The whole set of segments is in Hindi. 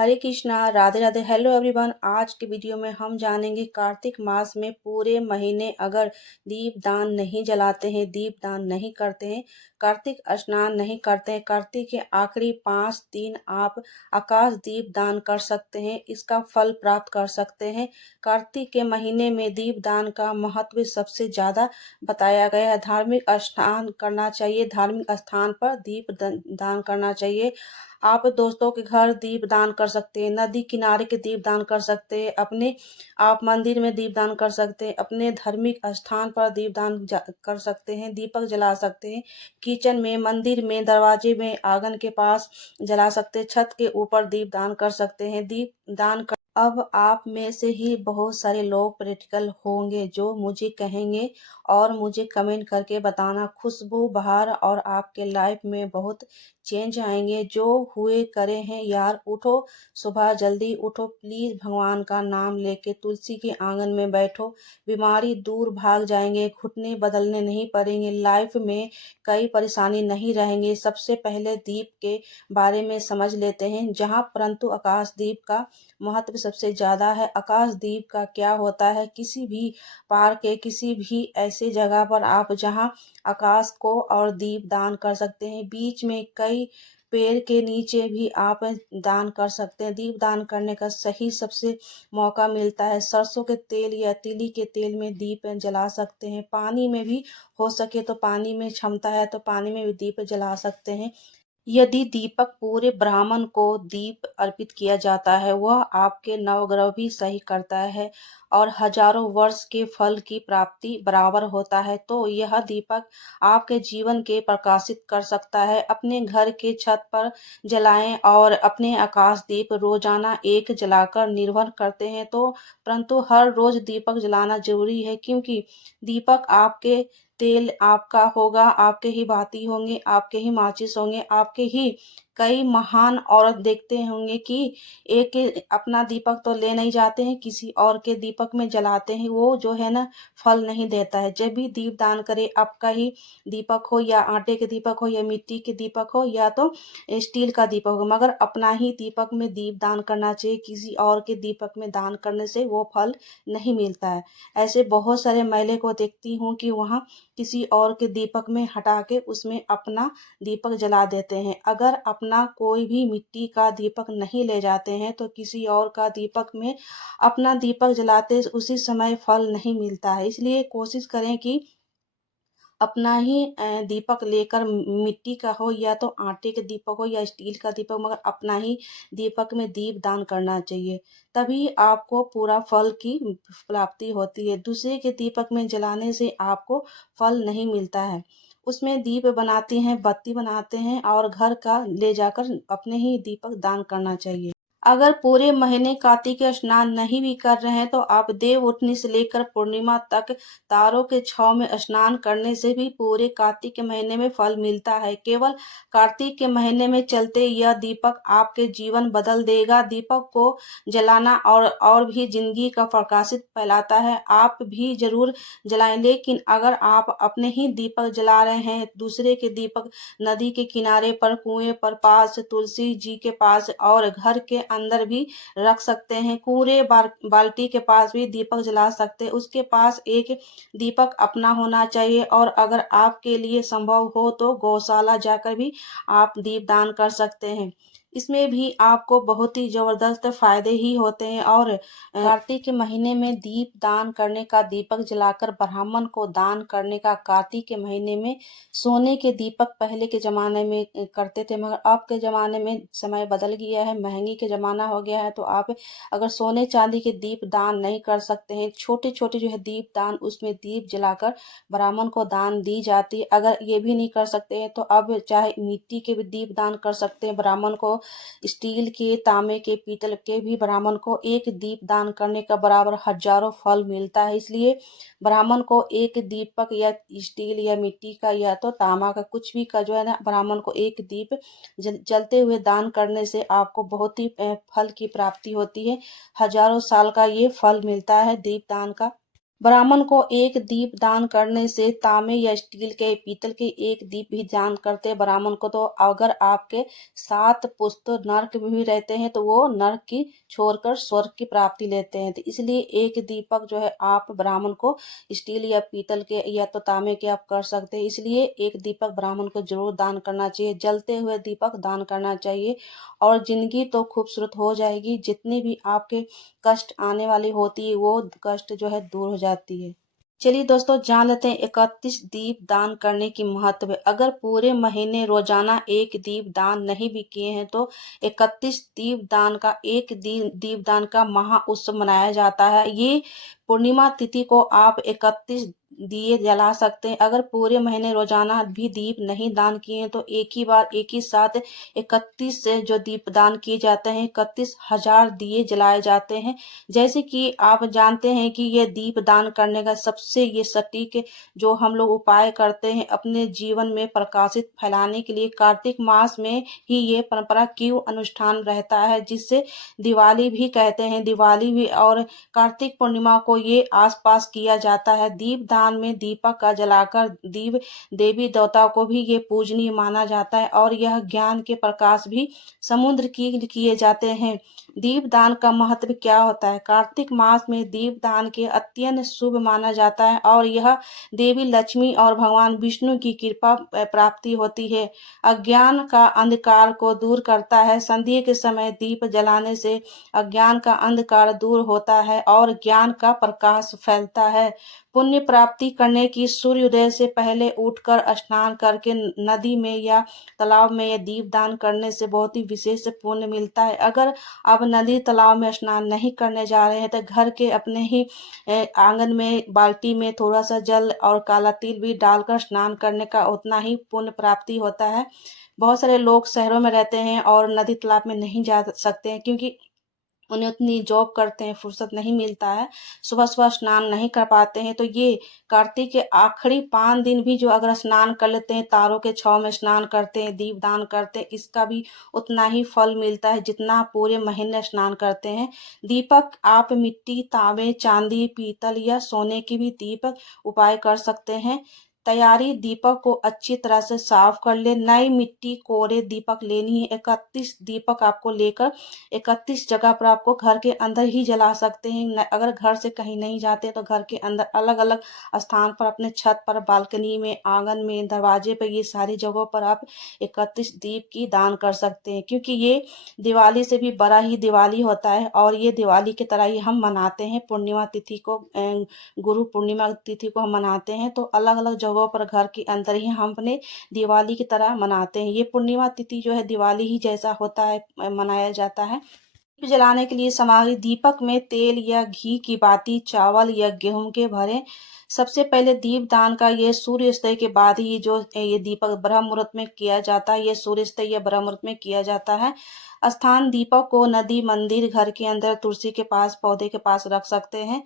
हरे कृष्णा, राधे राधे। Hello everyone. आज के वीडियो में हम जानेंगे कार्तिक मास में पूरे महीने अगर दीप दान नहीं जलाते हैं, दीप दान नहीं करते हैं, कार्तिक स्नान नहीं करते हैं, कार्तिक के आखिरी 5 दिन आप आकाश दीप दान कर सकते हैं, इसका फल प्राप्त कर सकते हैं। कार्तिक के महीने में दीप दान का महत्व सबसे ज़्यादा बताया गया है। धार्मिक स्नान करना चाहिए, धार्मिक स्थान पर दीप दान करना चाहिए। आप दोस्तों के घर दीप दान कर सकते हैं, नदी किनारे के दीप दान कर सकते हैं, अपने आप मंदिर में दीप दान कर सकते हैं, अपने धार्मिक स्थान पर दीप दान कर सकते हैं, दीपक जला सकते हैं। किचन में, मंदिर में, दरवाजे में, आंगन के पास जला सकते हैं, छत के ऊपर दीप दान कर सकते हैं। दीप दान कर अब आप में से ही बहुत सारे लोग प्रैक्टिकल होंगे जो मुझे कहेंगे और मुझे कमेंट करके बताना। खुशबू बहार और आपके लाइफ में बहुत चेंज आएंगे। जो हुए करे हैं यार, उठो, सुबह जल्दी उठो, प्लीज भगवान का नाम लेके तुलसी के आंगन में बैठो, बीमारी दूर भाग जाएंगे, घुटने बदलने नहीं पड़ेंगे, लाइफ में कई परेशानी नहीं रहेंगे। सबसे पहले दीप के बारे में समझ लेते हैं, जहां परंतु आकाश दीप का महत्व सबसे ज्यादा है। आकाश दीप का क्या होता है? किसी भी पार्क के किसी भी ऐसे जगह पर आप जहां आकाश को और दीप दान कर सकते हैं, बीच में कई पेड़ के नीचे भी आप दान कर सकते हैं। दीप दान करने का सही सबसे मौका मिलता है। सरसों के तेल या तिली के तेल में दीप जला सकते हैं। पानी में भी हो सके तो, पानी में क्षमता है तो पानी में भी दीप जला सकते हैं। यदि दीपक पूरे ब्राह्मण को दीप अर्पित किया जाता है, वह आपके नवग्रह भी सही करता है और हजारों वर्ष के फल की प्राप्ति बराबर होता है। तो यह दीपक आपके जीवन के प्रकाशित कर सकता है। अपने घर के छत पर जलाएं और अपने आकाश दीप रोजाना एक जलाकर निर्भर करते हैं तो, परंतु हर रोज दीपक जलाना जरूरी है, क्योंकि दीपक आपके तेल आपका होगा, आपके ही बाती होंगे, आपके ही माचिस होंगे, आपके ही कई महान औरत देखते होंगे कि एक अपना दीपक तो ले नहीं जाते हैं, किसी और के दीपक में जलाते हैं, वो जो है ना फल नहीं देता है। जब भी दीप दान करे, आपका ही दीपक हो या आटे के दीपक हो या मिट्टी के दीपक हो या तो स्टील का दीपक हो, मगर अपना ही दीपक में दीप दान करना चाहिए। किसी और के दीपक में दान करने से वो फल नहीं मिलता है। ऐसे बहुत सारे महिला को देखती हूँ कि वहाँ किसी और के दीपक में हटा के उसमें अपना दीपक जला देते हैं। अगर अपना कोई भी मिट्टी का दीपक नहीं ले जाते हैं तो किसी और का दीपक में अपना दीपक जलाते उसी समय फल नहीं मिलता है। इसलिए कोशिश करें कि अपना ही दीपक लेकर, मिट्टी का हो या तो आटे के दीपक हो या स्टील का दीपक, मगर अपना ही दीपक में दीप दान करना चाहिए। तभी आपको पूरा फल की प्राप्ति होती है। दूसरे के दीपक में जलाने से आपको फल नहीं मिलता है। उसमें दीप बनाते हैं, बत्ती बनाते हैं और घर का ले जाकर अपने ही दीपक दान करना चाहिए। अगर पूरे महीने कार्तिक स्नान नहीं भी कर रहे हैं तो आप देव उठने से लेकर पूर्णिमा तक तारों के छांव में स्नान करने से भी पूरे कार्तिक के महीने में फल मिलता है। केवल कार्तिक के महीने में चलते यह दीपक आपके जीवन बदल देगा। दीपक को जलाना और भी जिंदगी का प्रकाशित फैलाता है। आप भी जरूर जलाएं, लेकिन अगर आप अपने ही दीपक जला रहे हैं, दूसरे के दीपक नदी के किनारे पर, कुएं पर, पास तुलसी जी के पास और घर के अंदर भी रख सकते हैं। कूड़े बाल्टी के पास भी दीपक जला सकते हैं। उसके पास एक दीपक अपना होना चाहिए। और अगर आपके लिए संभव हो तो गौशाला जाकर भी आप दीप दान कर सकते हैं। इसमें भी आपको बहुत ही जबरदस्त फायदे ही होते हैं। और कार्तिक के महीने में दीप दान करने का, दीपक जलाकर ब्राह्मण को दान करने का, कार्तिक के महीने में सोने के दीपक पहले के जमाने में करते थे, मगर अब के जमाने में समय बदल गया है, महंगी के जमाना हो गया है, तो आप अगर सोने चांदी के दीप दान नहीं कर सकते हैं, छोटे छोटे जो है दीप दान, उसमें दीप जलाकर ब्राह्मण को दान दी जाती है। अगर ये भी नहीं कर सकते हैं तो अब चाहे मिट्टी के भी दीप दान कर सकते हैं ब्राह्मण को, स्टील के, तांबे के, पीतल के भी ब्राह्मण को एक दीप दान करने का बराबर हजारों फल मिलता है। इसलिए ब्राह्मण को एक दीपक या स्टील या मिट्टी का या तो तांबा का, कुछ भी का जो है ना, ब्राह्मण को एक दीप जलते हुए दान करने से आपको बहुत ही फल की प्राप्ति होती है। हजारों साल का ये फल मिलता है दीप दान का। ब्राह्मण को एक दीप दान करने से तांबे या स्टील के पीतल के एक दीप भी दान करते ब्राह्मण को, तो अगर आपके 7 पुस्त नरक में भी रहते हैं तो वो नरक की छोड़कर स्वर्ग की प्राप्ति लेते हैं। तो इसलिए एक दीपक जो है आप ब्राह्मण को स्टील या पीतल के या तो तांबे के आप कर सकते हैं, इसलिए एक दीपक ब्राह्मण को जरूर दान करना चाहिए, जलते हुए दीपक दान करना चाहिए और जिंदगी तो खूबसूरत हो जाएगी। जितनी भी आपके कष्ट आने वाली होती है वो कष्ट जो है दूर हो जाती है। चलिए दोस्तों, जान लेते हैं 31 दीप दान करने की महत्व है। अगर पूरे महीने रोजाना एक दीप दान नहीं भी किए हैं तो 31 दीप दान का एक दीप दान का महा उत्सव मनाया जाता है। ये पूर्णिमा तिथि को आप 31 दिए जला सकते हैं। अगर पूरे महीने रोजाना भी दीप नहीं दान किए हैं तो एक ही बार एक ही साथ 31 से जो दीप दान किए जाते हैं, 31,000 दिए जलाए जाते हैं। जैसे कि आप जानते हैं कि ये दीप दान करने का सबसे ये सटीक जो हम लोग उपाय करते हैं अपने जीवन में प्रकाशित फैलाने के लिए, कार्तिक मास में ही ये परंपरा क्यों अनुष्ठान रहता है, जिससे दिवाली भी कहते हैं। दिवाली भी और कार्तिक पूर्णिमा को ये आसपास किया जाता है। दीप दान में दीपक का जलाकर दीप देवी देवता को भी ये पूजनीय माना जाता है और यह ज्ञान के प्रकाश भी समुद्र की किए जाते हैं। दीप दान का महत्व क्या होता है? कार्तिक मास में दीप दान के अत्यंत शुभ माना जाता है और यह देवी लक्ष्मी और भगवान विष्णु की कृपा प्राप्ति होती है। अज्ञान का अंधकार को दूर करता है। संध्या के समय दीप जलाने से अज्ञान का अंधकार दूर होता है और ज्ञान का प्रकाश फैलता है। पुण्य प्राप्ति करने की सूर्योदय से पहले उठकर स्नान करके नदी में या तालाब में यह दीप दान करने से बहुत ही विशेष पुण्य मिलता है। अगर आप नदी तालाब में स्नान नहीं करने जा रहे हैं तो घर के अपने ही आंगन में बाल्टी में थोड़ा सा जल और काला तिल भी डालकर स्नान करने का उतना ही पुण्य प्राप्ति होता है। बहुत सारे लोग शहरों में रहते हैं और नदी तालाब में नहीं जा सकते हैं क्योंकि उन्हें उतनी जॉब करते हैं, फुर्सत नहीं मिलता है, सुबह सुबह स्नान नहीं कर पाते हैं। तो ये कार्तिक के आखिरी 5 दिन भी जो अगर स्नान कर लेते हैं, तारों के छांव में स्नान करते हैं, दीप दान करते हैं, इसका भी उतना ही फल मिलता है जितना पूरे महीने स्नान करते हैं। दीपक आप मिट्टी, तांबे, चांदी, पीतल या सोने की भी दीपक उपाय कर सकते हैं। तैयारी: दीपक को अच्छी तरह से साफ कर ले, नई मिट्टी कोरे दीपक लेनी है। 31 दीपक आपको लेकर 31 जगह पर आपको घर के अंदर ही जला सकते हैं। अगर घर से कहीं नहीं जाते तो घर के अंदर अलग अलग स्थान पर, अपने छत पर, बालकनी में, आंगन में, दरवाजे पर, ये सारी जगहों पर आप 31 दीप की दान कर सकते हैं क्योंकि ये दिवाली से भी बड़ा ही दिवाली होता है और ये दिवाली की तरह ही हम मनाते हैं। पूर्णिमा तिथि को गुरु पूर्णिमा तिथि को हम मनाते हैं तो अलग अलग जगहों पर घर के अंदर ही हम अपने दिवाली की तरह मनाते हैं। ये पूर्णिमा तिथि जो है दिवाली ही जैसा होता है, मनाया जाता है। दीप जलाने के लिए सामग्री: दीपक में तेल या घी की बाती, चावल या गेहूं के भरे। सबसे पहले दीप दान का ये सूर्यास्त के बाद ही जो ये दीपक ब्रह्म मुहूर्त में किया जाता है, ये सूर्यास्त या ब्रह्म मुहूर्त में किया जाता है। स्थान: दीपक को नदी, मंदिर, घर के अंदर, तुलसी के पास, पौधे के पास रख सकते हैं।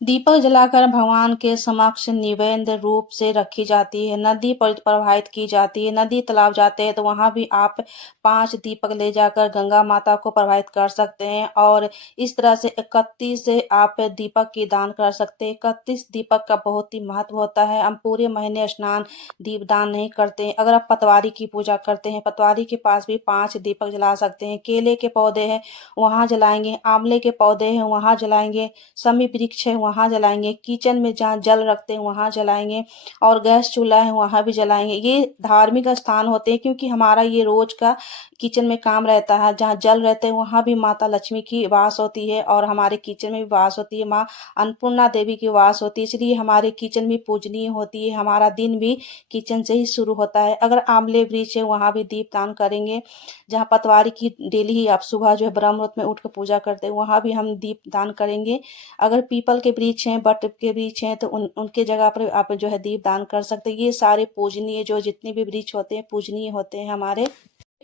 दीपक जलाकर भगवान के समक्ष निवेद्य रूप से रखी जाती है। नदी पर प्रवाहित की जाती है। नदी तालाब जाते हैं तो वहां भी आप 5 दीपक ले जाकर गंगा माता को प्रवाहित कर सकते हैं और इस तरह से 31 से आप दीपक की दान कर सकते हैं। 31 दीपक का बहुत ही महत्व होता है। हम पूरे महीने स्नान दीप दान नहीं करते हैं। अगर आप पतवारी की पूजा करते हैं, पतवारी के पास भी 5 दीपक जला सकते हैं। केले के पौधे हैं वहां जलाएंगे, आंवले के पौधे हैं वहां जलाएंगे, समी वृक्ष है वहां जलाएंगे, किचन में जहाँ जल रखते हैं वहां जलाएंगे और गैस चूल्हा है वहां भी जलाएंगे। ये धार्मिक स्थान होते हैं क्योंकि हमारा ये रोज का किचन में काम रहता है। जहाँ जल रहते हैं वहां भी माता लक्ष्मी की वास होती है और हमारे किचन में भी वास होती है, माँ अन्नपूर्णा देवी की वास होती है, इसलिए हमारे किचन भी पूजनीय होती है। हमारा दिन भी किचन से ही शुरू होता है। अगर आंवले वृक्ष है वहां भी दीप दान करेंगे। जहाँ पतवारी की डेली ही आप सुबह जो है ब्रह्म मुहूर्त में उठ कर पूजा करते हैं वहां भी हम दीप दान करेंगे। अगर पीपल के वृक्ष हैं, बट के वृक्ष हैं तो उनके जगह पर आप जो है दीप दान कर सकते हैं। ये सारे पूजनीय जो जितने भी वृक्ष होते हैं पूजनीय होते हैं हमारे।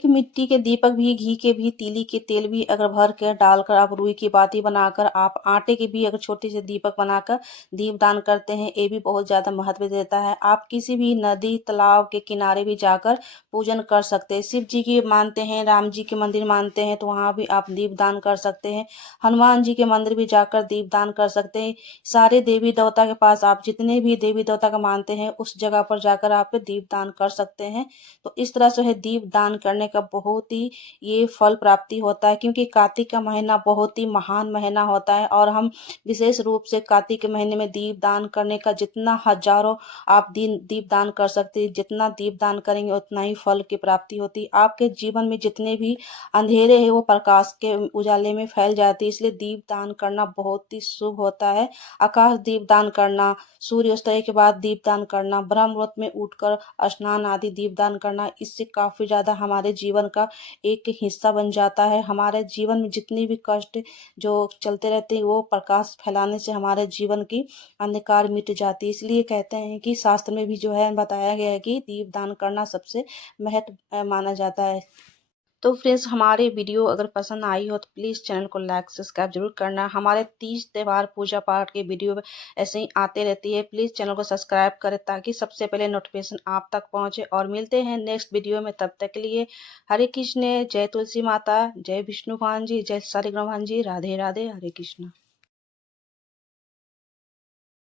कि मिट्टी के दीपक भी, घी के भी, तीली के तेल भी अगर भर के डालकर आप रुई की बाती बनाकर, आप आटे के भी अगर छोटे से दीपक बनाकर दीपदान करते हैं, ये भी बहुत ज़्यादा महत्व देता है। आप किसी भी नदी तालाब के किनारे भी जाकर पूजन कर सकते हैं। शिव जी की मानते हैं, राम जी के मंदिर मानते हैं, तो वहाँ भी आप दीपदान कर सकते हैं। हनुमान जी के मंदिर भी जाकर दीपदान कर सकते हैं। सारे देवी देवता के पास आप जितने भी देवी देवता का मानते हैं, उस जगह पर जाकर आप दीपदान कर सकते हैं। तो इस तरह से है दीप दान करने का बहुत ही ये फल प्राप्ति होता है, क्योंकि कार्तिक का महीना बहुत ही महान महीना होता है और हम विशेष रूप से कार्तिक के महीने में दीप दान करने का जितना हजारों आप दिन दीप दान कर सकते हैं, जितना दीप दान करेंगे उतना ही फल की प्राप्ति होती है। आपके जीवन में जितने भी अंधेरे हैं वो प्रकाश के उजाले में फैल जाती है, इसलिए दीप दान करना बहुत ही शुभ होता है। आकाश दीप दान करना, सूर्योदय के बाद दीपदान करना, ब्रह्म मुहूर्त में उठकर स्नान आदि दीपदान करना, इससे काफ़ी ज़्यादा हमारे जीवन का एक हिस्सा बन जाता है। हमारे जीवन में जितनी भी कष्ट जो चलते रहते हैं, वो प्रकाश फैलाने से हमारे जीवन की अंधकार मिट जाती है। इसलिए कहते हैं कि शास्त्र में भी जो है बताया गया है कि दीपदान करना सबसे महत्व माना जाता है। तो फ्रेंड्स, हमारे वीडियो अगर पसंद आई हो तो प्लीज़ चैनल को लाइक सब्सक्राइब जरूर करना। हमारे तीज त्यौहार पूजा पाठ के वीडियो ऐसे ही आते रहती है। प्लीज़ चैनल को सब्सक्राइब करें ताकि सबसे पहले नोटिफिकेशन आप तक पहुंचे। और मिलते हैं नेक्स्ट वीडियो में, तब तक के लिए हरे कृष्ण, जय तुलसी माता, जय विष्णु भगवान जी, जय शालिग्राम भगवान जी, राधे राधे, हरे कृष्ण।